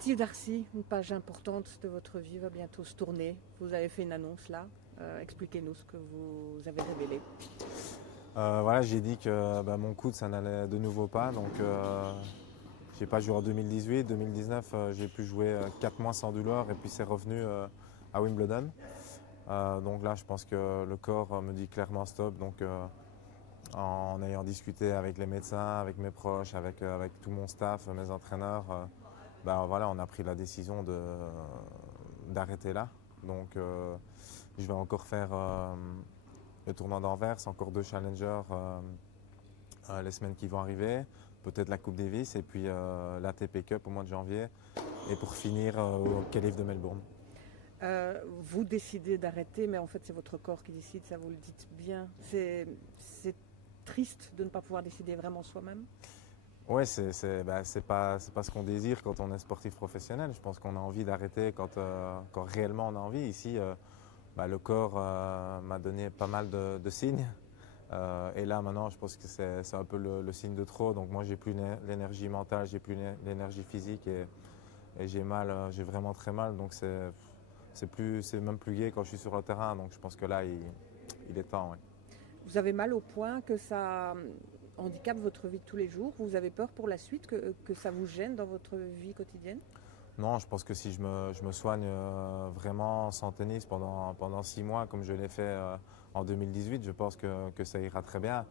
Steve Darcy, une page importante de votre vie va bientôt se tourner. Vous avez fait une annonce là. Expliquez-nous ce que vous avez révélé. Voilà, j'ai dit que mon coude, ça n'allait de nouveau pas. Donc, j'ai pas joué en 2018. 2019, j'ai pu jouer 4 mois sans douleur et puis c'est revenu à Wimbledon. Donc là, je pense que le corps me dit clairement stop. Donc, en ayant discuté avec les médecins, avec mes proches, avec tout mon staff, mes entraîneurs, voilà, on a pris la décision d'arrêter là. Donc, je vais encore faire le tournoi d'Anvers, encore 2 challengers les semaines qui vont arriver, peut-être la Coupe Davis et puis l'ATP Cup au mois de janvier et pour finir au Calife de Melbourne. Vous décidez d'arrêter, mais en fait c'est votre corps qui décide, ça vous le dites bien. C'est triste de ne pas pouvoir décider vraiment soi-même. Oui, c'est pas ce qu'on désire quand on est sportif professionnel. Je pense qu'on a envie d'arrêter quand réellement on a envie. Ici, le corps m'a donné pas mal de signes. Et là maintenant, je pense que c'est un peu le signe de trop. Donc moi, j'ai plus l'énergie mentale, j'ai plus l'énergie physique et j'ai mal, j'ai vraiment très mal. Donc c'est même plus gai quand je suis sur le terrain. Donc je pense que là, il est temps. Ouais. Vous avez mal au point que ça handicape votre vie de tous les jours. Vous avez peur pour la suite que ça vous gêne dans votre vie quotidienne? Non, je pense que si je me soigne vraiment sans tennis pendant 6 mois, comme je l'ai fait en 2018, je pense que ça ira très bien.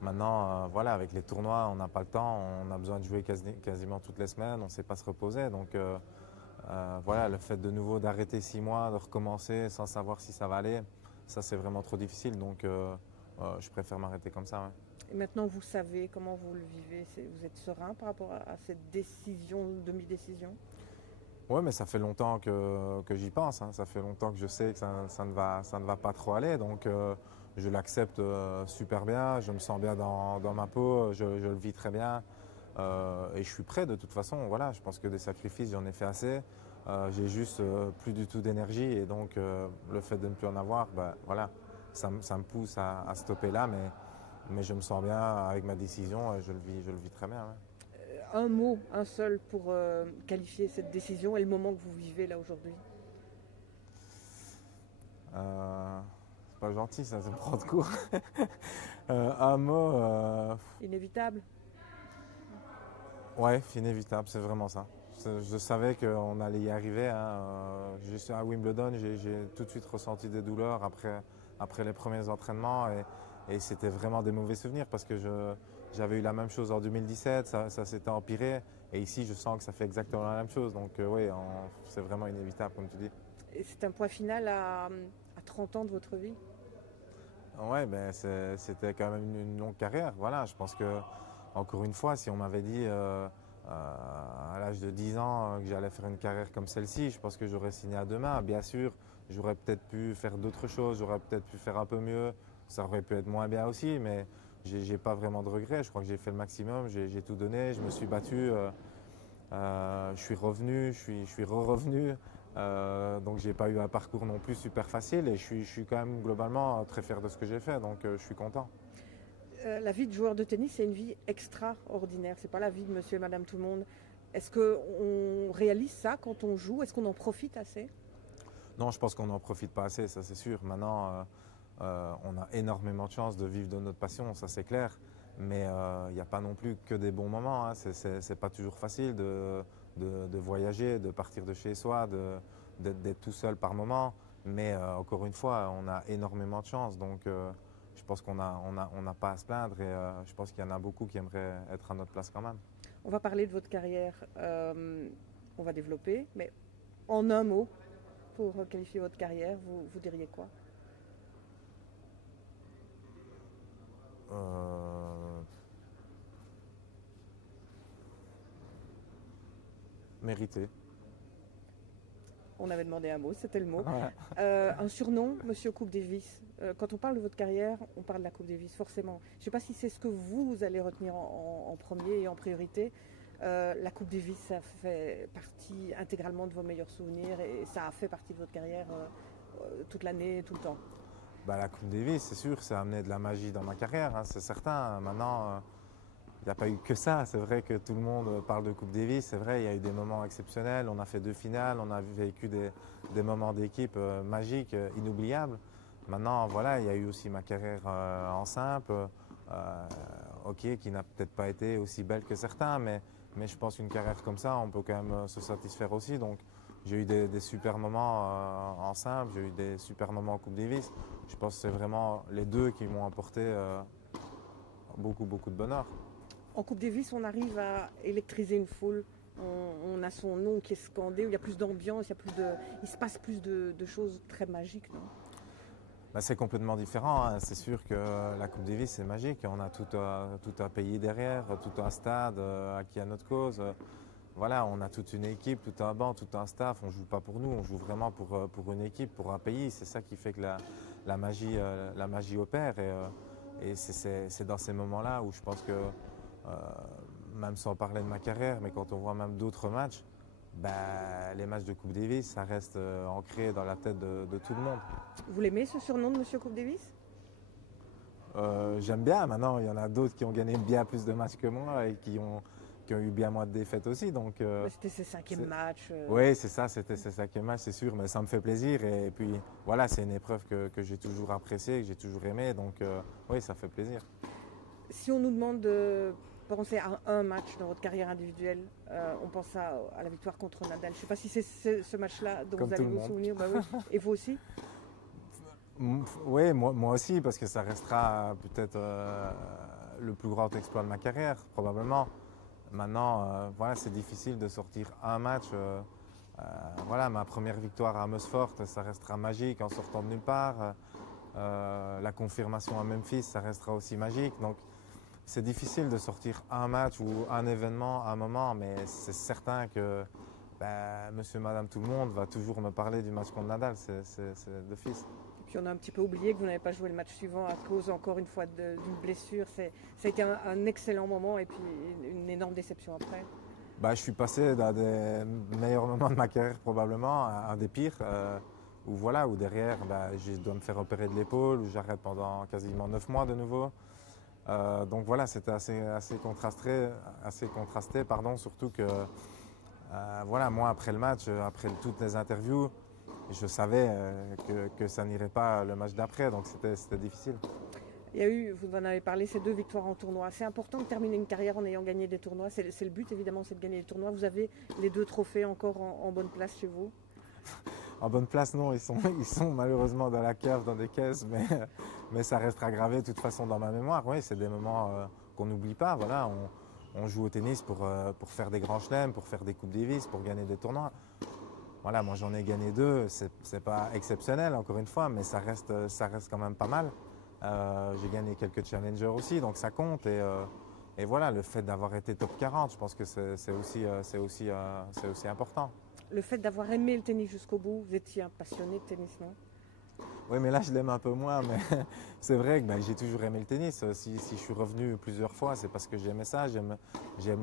Maintenant, voilà, avec les tournois, on n'a pas le temps, on a besoin de jouer quasiment toutes les semaines, on ne sait pas se reposer. Donc voilà, le fait de nouveau d'arrêter 6 mois, de recommencer sans savoir si ça va aller, ça c'est vraiment trop difficile. Donc je préfère m'arrêter comme ça. Ouais. Et maintenant, vous savez comment vous le vivez. Vous êtes serein par rapport à cette décision, demi-décision? Oui, mais ça fait longtemps que j'y pense. Hein. Ça fait longtemps que je sais que ça ne va pas trop aller. Donc, je l'accepte super bien. Je me sens bien dans ma peau. Je le vis très bien. Et je suis prêt de toute façon. Voilà, je pense que des sacrifices, j'en ai fait assez. J'ai juste plus du tout d'énergie. Et donc, le fait de ne plus en avoir, voilà, ça me pousse à stopper là. Mais je me sens bien avec ma décision. Et je le vis très bien. Ouais. Un mot, un seul pour qualifier cette décision et le moment que vous vivez là aujourd'hui. C'est pas gentil, ça me prend de court. Un mot. Inévitable. Ouais, inévitable, c'est vraiment ça. Je savais qu'on allait y arriver. Hein. Je suis à Wimbledon, j'ai tout de suite ressenti des douleurs après les premiers entraînements et c'était vraiment des mauvais souvenirs parce que j'avais eu la même chose en 2017, ça s'était empiré et ici je sens que ça fait exactement la même chose. Donc oui, c'est vraiment inévitable comme tu dis. Et c'est un point final à 30 ans de votre vie? Ouais, c'était quand même une longue carrière. Voilà, je pense que, encore une fois, si on m'avait dit à l'âge de 10 ans que j'allais faire une carrière comme celle-ci, je pense que j'aurais signé à demain. Bien sûr, j'aurais peut-être pu faire d'autres choses, j'aurais peut-être pu faire un peu mieux. Ça aurait pu être moins bien aussi, mais j'ai pas vraiment de regrets. Je crois que j'ai fait le maximum, j'ai tout donné, je me suis battu. Je suis revenu, je suis revenu. Donc j'ai pas eu un parcours non plus super facile et je suis quand même globalement très fier de ce que j'ai fait, donc je suis content. La vie de joueur de tennis, c'est une vie extraordinaire. C'est pas la vie de monsieur et madame tout le monde. Est-ce qu'on réalise ça quand on joue? Est-ce qu'on en profite assez? Non, je pense qu'on n'en profite pas assez, ça c'est sûr. Maintenant, on a énormément de chance de vivre de notre passion, ça c'est clair. Mais il n'y a pas non plus que des bons moments. Hein. C'est pas toujours facile de voyager, de partir de chez soi, d'être tout seul par moment. Mais encore une fois, on a énormément de chance. Donc je pense qu'on n'a pas à se plaindre et je pense qu'il y en a beaucoup qui aimeraient être à notre place quand même. On va parler de votre carrière, on va développer, mais en un mot, pour qualifier votre carrière, vous diriez quoi? Mérité. On avait demandé un mot, c'était le mot. Ouais. Un surnom, Monsieur Coupe Davis. Quand on parle de votre carrière, on parle de la Coupe Davis, forcément. Je ne sais pas si c'est ce que vous allez retenir en premier et en priorité. La Coupe Davis, ça fait partie intégralement de vos meilleurs souvenirs et ça a fait partie de votre carrière toute l'année, tout le temps. La Coupe Davis, c'est sûr, ça a amené de la magie dans ma carrière, hein, c'est certain. Maintenant, n'y a pas eu que ça. C'est vrai que tout le monde parle de Coupe Davis. C'est vrai, il y a eu des moments exceptionnels. On a fait 2 finales, on a vécu des moments d'équipe magiques, inoubliables. Maintenant, voilà, il y a eu aussi ma carrière en simple, ok, qui n'a peut-être pas été aussi belle que certains, mais je pense qu'une carrière comme ça, on peut quand même se satisfaire aussi. Donc, j'ai eu des super moments en simple, j'ai eu des super moments en Coupe Davis. Je pense que c'est vraiment les deux qui m'ont apporté beaucoup, beaucoup de bonheur. En Coupe Davis, on arrive à électriser une foule. On a son nom qui est scandé, il y a plus d'ambiance, il se passe plus de choses très magiques, non? Bah, c'est complètement différent, hein. C'est sûr que la Coupe Davis, c'est magique. On a tout un pays derrière, tout un stade qui a notre cause. Voilà, on a toute une équipe, tout un banc, tout un staff. On ne joue pas pour nous, on joue vraiment pour une équipe, pour un pays. C'est ça qui fait que la magie opère. Et c'est dans ces moments-là où je pense que, même sans parler de ma carrière, mais quand on voit même d'autres matchs, bah, les matchs de Coupe Davis, ça reste ancré dans la tête de tout le monde. Vous l'aimez ce surnom de Monsieur Coupe Davis? J'aime bien. Maintenant, il y en a d'autres qui ont gagné bien plus de matchs que moi et qui ont eu bien moins de défaites aussi. Donc, c'était ses 5e matchs. Oui, c'est ça, c'était ses 5e matchs, c'est sûr, mais ça me fait plaisir. Et puis, voilà, c'est une épreuve que j'ai toujours appréciée, que j'ai toujours aimée. Donc, oui, ça fait plaisir. Si on nous demande de penser à un match dans votre carrière individuelle, on pense à la victoire contre Nadal. Je ne sais pas si c'est ce match-là dont Comme vous allez vous souvenir. Bah oui. Et vous aussi? Oui, moi aussi, parce que ça restera peut-être le plus grand exploit de ma carrière, probablement. Maintenant, voilà, c'est difficile de sortir un match. Voilà, ma première victoire à Amersfoort, ça restera magique en sortant de nulle part. La confirmation à Memphis, ça restera aussi magique. Donc, c'est difficile de sortir un match ou un événement à un moment, mais c'est certain que monsieur, madame, tout le monde va toujours me parler du match contre Nadal, c'est d'office. Puis on a un petit peu oublié que vous n'avez pas joué le match suivant à cause encore une fois d'une blessure. Ça a été un excellent moment et puis une énorme déception après. Bah, je suis passé d'un des meilleurs moments de ma carrière probablement à un des pires, où derrière je dois me faire opérer de l'épaule, où j'arrête pendant quasiment 9 mois de nouveau. Donc voilà, c'était assez contrasté, surtout que voilà, moi après le match, après toutes les interviews, je savais que ça n'irait pas le match d'après, donc c'était difficile. Il y a eu, vous en avez parlé, ces 2 victoires en tournoi. C'est important de terminer une carrière en ayant gagné des tournois. C'est le but évidemment, c'est de gagner des tournois. Vous avez les 2 trophées encore en bonne place chez vous? En bonne place, non, ils sont malheureusement dans la cave, dans des caisses, mais ça restera gravé de toute façon dans ma mémoire. Oui, c'est des moments qu'on n'oublie pas. Voilà, on joue au tennis pour faire des grands chelems, pour faire des Coupes Davis, pour gagner des tournois. Voilà, moi j'en ai gagné 2, c'est pas exceptionnel encore une fois, mais ça reste quand même pas mal. J'ai gagné quelques challengers aussi, donc ça compte. Et voilà, le fait d'avoir été top 40, je pense que c'est aussi important. Le fait d'avoir aimé le tennis jusqu'au bout, vous étiez un passionné de tennis, non? Oui, mais là, je l'aime un peu moins. Mais c'est vrai que j'ai toujours aimé le tennis. Si je suis revenu plusieurs fois, c'est parce que j'aimais ça. J'aime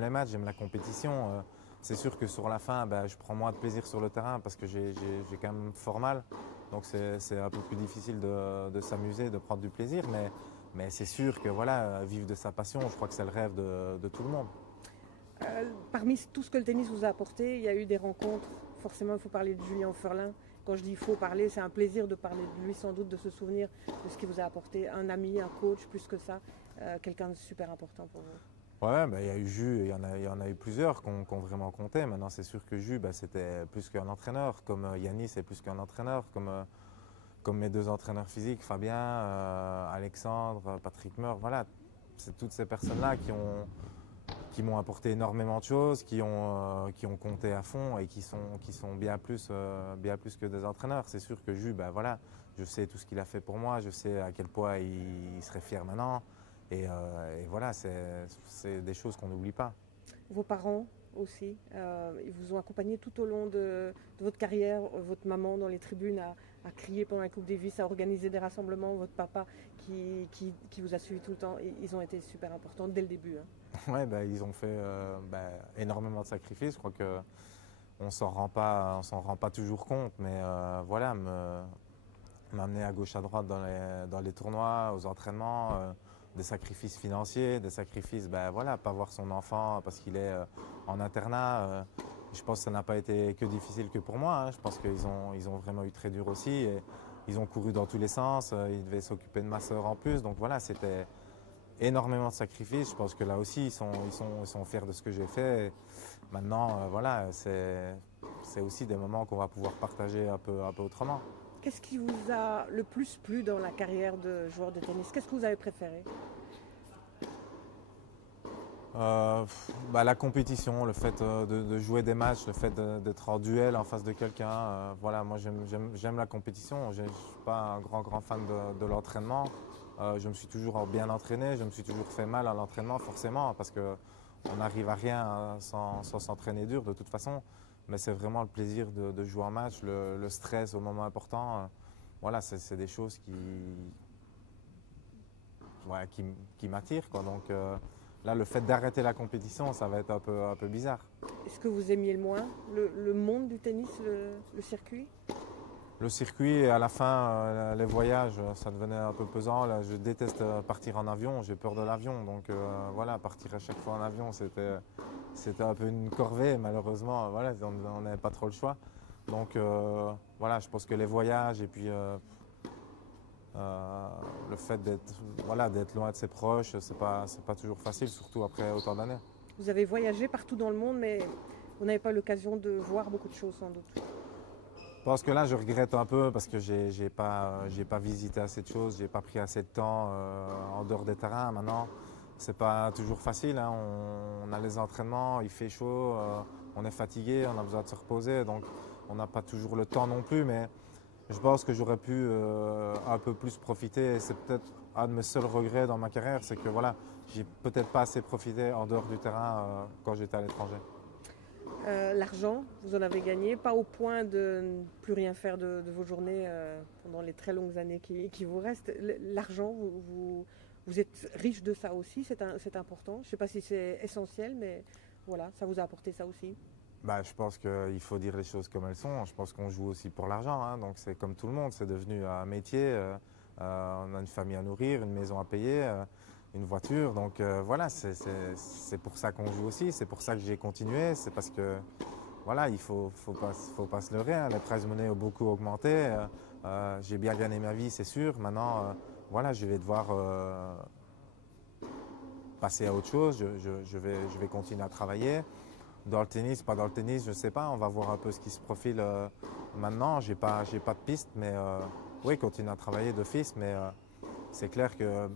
les matchs, j'aime la compétition. C'est sûr que sur la fin, je prends moins de plaisir sur le terrain parce que j'ai quand même fort mal. Donc c'est un peu plus difficile de s'amuser, de prendre du plaisir. Mais c'est sûr que voilà, vivre de sa passion, je crois que c'est le rêve de tout le monde. Parmi tout ce que le tennis vous a apporté, il y a eu des rencontres. Forcément, il faut parler de Julien Oferlin. Quand je dis il faut parler, c'est un plaisir de parler de lui, sans doute, de se souvenir de ce qu'il vous a apporté. Un ami, un coach, plus que ça, quelqu'un de super important pour vous. Ouais, il y a eu Jus, il y en a eu plusieurs qui ont vraiment compté. Maintenant, c'est sûr que Jus, c'était plus qu'un entraîneur, comme Yannis est plus qu'un entraîneur, comme mes 2 entraîneurs physiques, Fabien, Alexandre, Patrick Meur. Voilà, c'est toutes ces personnes-là qui m'ont apporté énormément de choses, qui ont compté à fond et qui sont bien plus que des entraîneurs. C'est sûr que Jus, voilà, je sais tout ce qu'il a fait pour moi, je sais à quel point il serait fier maintenant. Et voilà, c'est des choses qu'on n'oublie pas. Vos parents aussi, ils vous ont accompagné tout au long de votre carrière. Votre maman dans les tribunes a crié pendant la Coupe Davis, a organisé des rassemblements. Votre papa qui vous a suivi tout le temps, ils ont été super importants dès le début. Hein. Ouais, ils ont fait énormément de sacrifices. Je crois qu'on s'en rend pas toujours compte, mais voilà, m'amener à gauche à droite dans les tournois, aux entraînements, des sacrifices financiers, des sacrifices, ben voilà, pas voir son enfant parce qu'il est en internat. Je pense que ça n'a pas été que difficile que pour moi. Hein. Je pense qu'ils ont vraiment eu très dur aussi. Et ils ont couru dans tous les sens. Ils devaient s'occuper de ma sœur en plus. Donc voilà, c'était énormément de sacrifices. Je pense que là aussi, ils sont fiers de ce que j'ai fait. Et maintenant, voilà, c'est aussi des moments qu'on va pouvoir partager un peu autrement. Qu'est-ce qui vous a le plus plu dans la carrière de joueur de tennis? Qu'est-ce que vous avez préféré? La compétition, le fait de jouer des matchs, le fait d'être en duel en face de quelqu'un. Voilà, moi j'aime la compétition. Je ne suis pas un grand fan de l'entraînement. Je me suis toujours bien entraîné, je me suis toujours fait mal à l'entraînement forcément parce qu'on n'arrive à rien sans s'entraîner dur de toute façon. Mais c'est vraiment le plaisir de jouer en match, le stress au moment important. Voilà, c'est des choses qui m'attirent, quoi. Donc, là, le fait d'arrêter la compétition, ça va être un peu bizarre. Est-ce que vous aimiez le moins le monde du tennis, le circuit? Le circuit et à la fin, les voyages, ça devenait un peu pesant. Là, je déteste partir en avion, j'ai peur de l'avion. Donc voilà, partir à chaque fois en avion, c'était un peu une corvée. Malheureusement, voilà, on n'avait pas trop le choix. Donc voilà, je pense que les voyages et puis le fait d'être loin de ses proches, c'est pas toujours facile, surtout après autant d'années. Vous avez voyagé partout dans le monde, mais vous n'avez pas l'occasion de voir beaucoup de choses sans doute. Je pense que là, je regrette un peu parce que j'ai pas visité assez de choses, j'ai pas pris assez de temps en dehors des terrains. Maintenant, c'est pas toujours facile. Hein. On a les entraînements, il fait chaud, on est fatigué, on a besoin de se reposer, donc on n'a pas toujours le temps non plus. Mais je pense que j'aurais pu un peu plus profiter. C'est peut-être un de mes seuls regrets dans ma carrière, c'est que voilà, j'ai peut-être pas assez profité en dehors du terrain quand j'étais à l'étranger. L'argent, vous en avez gagné, pas au point de ne plus rien faire de vos journées pendant les très longues années qui vous restent. L'argent, vous êtes riche de ça aussi, c'est important. Je ne sais pas si c'est essentiel, mais voilà, ça vous a apporté ça aussi. Je pense qu'il faut dire les choses comme elles sont. Je pense qu'on joue aussi pour l'argent. Hein. Donc c'est comme tout le monde, c'est devenu un métier. On a une famille à nourrir, une maison à payer, une voiture. Donc voilà, c'est pour ça qu'on joue aussi. C'est pour ça que j'ai continué. C'est parce que voilà, il faut pas se leurrer. Hein. Les prize money ont beaucoup augmenté. J'ai bien gagné ma vie, c'est sûr. Maintenant, voilà, je vais devoir passer à autre chose. Je vais continuer à travailler. Dans le tennis, pas dans le tennis, je ne sais pas. On va voir un peu ce qui se profile maintenant. J'ai pas de piste, mais oui, continuer à travailler d'office. Mais c'est clair que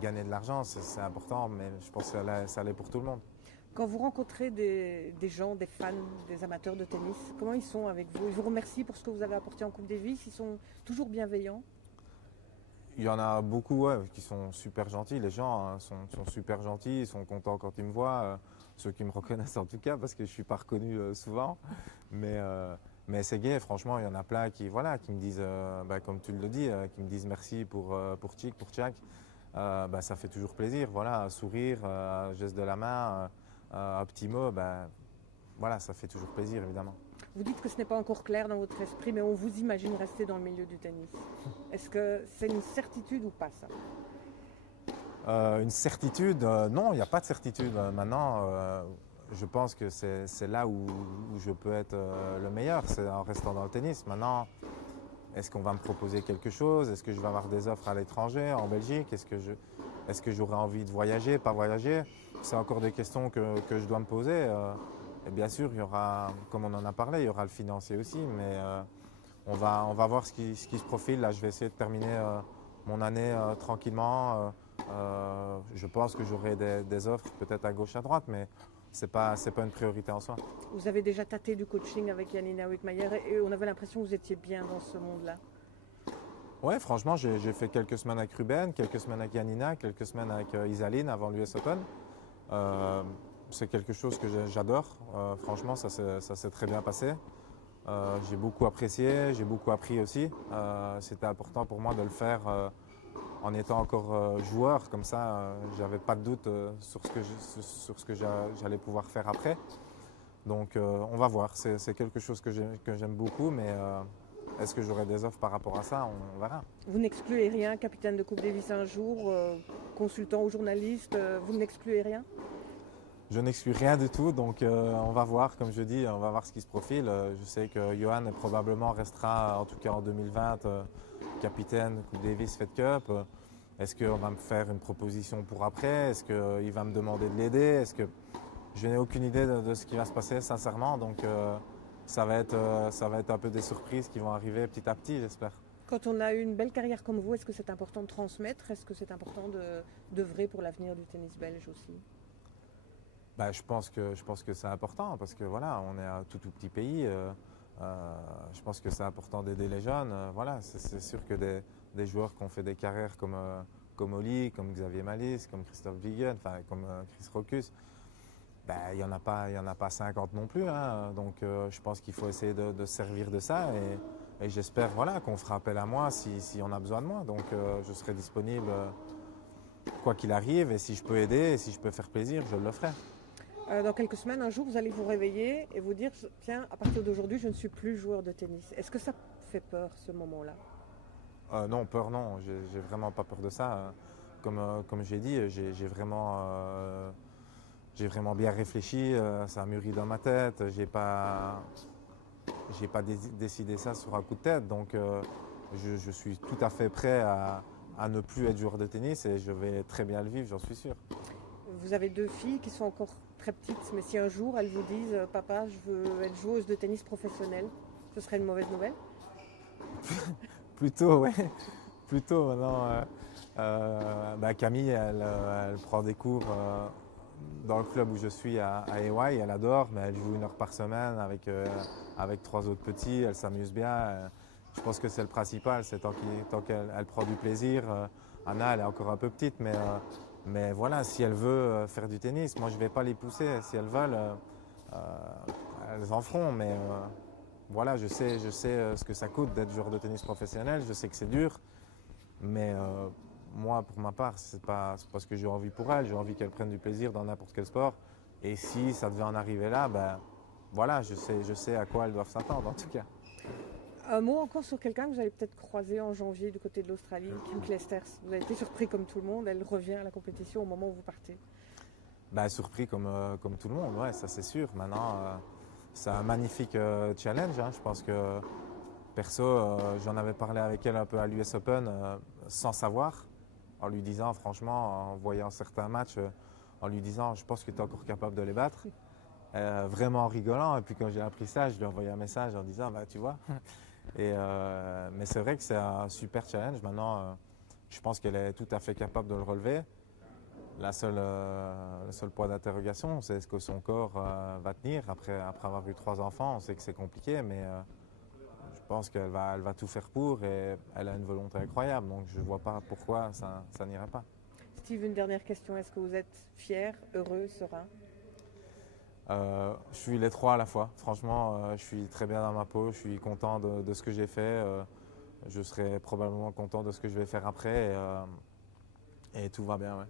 gagner de l'argent, c'est important, mais je pense que ça l'est pour tout le monde. Quand vous rencontrez des gens, des fans, des amateurs de tennis, comment ils sont avec vous? Ils vous remercient pour ce que vous avez apporté en Coupe Davis. Ils sont toujours bienveillants? Il y en a beaucoup qui sont super gentils. Les gens hein, sont super gentils, ils sont contents quand ils me voient. Ceux qui me reconnaissent en tout cas, parce que je ne suis pas reconnu souvent. Mais c'est gai, franchement, il y en a plein qui me disent, comme tu le dis, qui me disent merci pour Chick, pour Tchak. Ça fait toujours plaisir. Voilà, un sourire, un geste de la main, un petit mot, voilà, ça fait toujours plaisir évidemment. Vous dites que ce n'est pas encore clair dans votre esprit, mais on vous imagine rester dans le milieu du tennis. Est-ce que c'est une certitude ou pas ça? Une certitude, non, il n'y a pas de certitude. Maintenant, je pense que c'est là où je peux être le meilleur, c'est en restant dans le tennis. Maintenant, est-ce qu'on va me proposer quelque chose? Est-ce que je vais avoir des offres à l'étranger, en Belgique? Est-ce que j'aurai envie de voyager, pas voyager? C'est encore des questions que je dois me poser. Et bien sûr, il y aura, comme on en a parlé, il y aura le financier aussi, mais on va voir ce qui se profile. Là, je vais essayer de terminer mon année tranquillement. Je pense que j'aurai des offres peut-être à gauche, à droite, mais c'est pas une priorité en soi. Vous avez déjà tâté du coaching avec Janina Wittmeyer et on avait l'impression que vous étiez bien dans ce monde-là. Oui, franchement, j'ai fait quelques semaines avec Ruben, quelques semaines avec Janina, quelques semaines avec Isaline avant l'US Open. C'est quelque chose que j'adore. Franchement, ça s'est très bien passé. J'ai beaucoup apprécié, j'ai beaucoup appris aussi. C'était important pour moi de le faire en étant encore joueur. Comme ça, j'avais pas de doute sur ce que j'allais pouvoir faire après. Donc, on va voir. C'est quelque chose que j'aime beaucoup, mais est-ce que j'aurai des offres par rapport à ça? On verra. Vous n'excluez rien, capitaine de Coupe Davis un jour, consultant ou journaliste, vous n'excluez rien? Je n'exclus rien du tout, donc on va voir, comme je dis, on va voir ce qui se profile. Je sais que Johan probablement restera, en tout cas en 2020, capitaine Coupe Davis Fed Cup. Est-ce qu'on va me faire une proposition pour après? Est-ce qu'il va me demander de l'aider? Je n'ai aucune idée de ce qui va se passer, sincèrement, donc ça va être un peu des surprises qui vont arriver petit à petit, j'espère. Quand on a eu une belle carrière comme vous, est-ce que c'est important de transmettre? Est-ce que c'est important d'œuvrer pour l'avenir du tennis belge aussi? Bah, je pense que c'est important parce que voilà, on est un tout petit pays. Je pense que c'est important d'aider les jeunes. Voilà, c'est sûr que des joueurs qui ont fait des carrières comme Oli, comme Xavier Malisse, comme Christophe Wiegen, enfin comme Chris Rokus, bah, il n'y en a pas 50 non plus. Hein. Donc je pense qu'il faut essayer de se servir de ça et j'espère voilà, qu'on fera appel à moi si on a besoin de moi. Donc je serai disponible quoi qu'il arrive et si je peux aider et si je peux faire plaisir, je le ferai. Dans quelques semaines, un jour, vous allez vous réveiller et vous dire « Tiens, à partir d'aujourd'hui, je ne suis plus joueur de tennis ». Est-ce que ça fait peur, ce moment-là? Non, peur, non. J'ai vraiment pas peur de ça. Comme j'ai dit, j'ai vraiment bien réfléchi. Ça a mûri dans ma tête. J'ai pas décidé ça sur un coup de tête. Donc, je suis tout à fait prêt à ne plus être joueur de tennis et je vais très bien le vivre, j'en suis sûr. Vous avez 2 filles qui sont encore très petites, mais si un jour elles vous disent « Papa, je veux être joueuse de tennis professionnelle », ce serait une mauvaise nouvelle? Plutôt, oui. Plutôt, maintenant. Camille, elle prend des cours dans le club où je suis à EY. Elle adore, mais elle joue 1 heure par semaine avec 3 autres petits. Elle s'amuse bien. Je pense que c'est le principal, c'est tant qu'elle prend du plaisir. Anna, elle est encore un peu petite, mais voilà, si elle veut faire du tennis, moi je ne vais pas les pousser. Si elles veulent, elles en feront. Mais voilà, je sais ce que ça coûte d'être joueur de tennis professionnel. Je sais que c'est dur. Mais moi, pour ma part, c'est pas ce que j'ai envie pour elles. J'ai envie qu'elles prennent du plaisir dans n'importe quel sport. Et si ça devait en arriver là, ben voilà, je sais à quoi elles doivent s'attendre en tout cas. Un mot encore sur quelqu'un que vous allez peut-être croiser en janvier du côté de l'Australie, Kim Clijsters. Vous avez été surpris comme tout le monde, elle revient à la compétition au moment où vous partez. Bah, surpris comme tout le monde, ouais, ça c'est sûr. Maintenant, c'est un magnifique challenge. Hein. Je pense que perso, j'en avais parlé avec elle un peu à l'US Open sans savoir, en lui disant franchement, en voyant certains matchs, en lui disant je pense que tu es encore capable de les battre. Vraiment en rigolant. Et puis quand j'ai appris ça, je lui ai envoyé un message en disant bah, tu vois. Mais c'est vrai que c'est un super challenge. Maintenant, je pense qu'elle est tout à fait capable de le relever. Le seul point d'interrogation, c'est est-ce que son corps va tenir après avoir eu 3 enfants. On sait que c'est compliqué, mais je pense qu'elle va tout faire pour et elle a une volonté incroyable. Donc je ne vois pas pourquoi ça n'irait pas. Steve, une dernière question. Est-ce que vous êtes fier, heureux, serein? Je suis les 3 à la fois. Franchement, je suis très bien dans ma peau. Je suis content de ce que j'ai fait. Je serai probablement content de ce que je vais faire après. Et tout va bien. Ouais.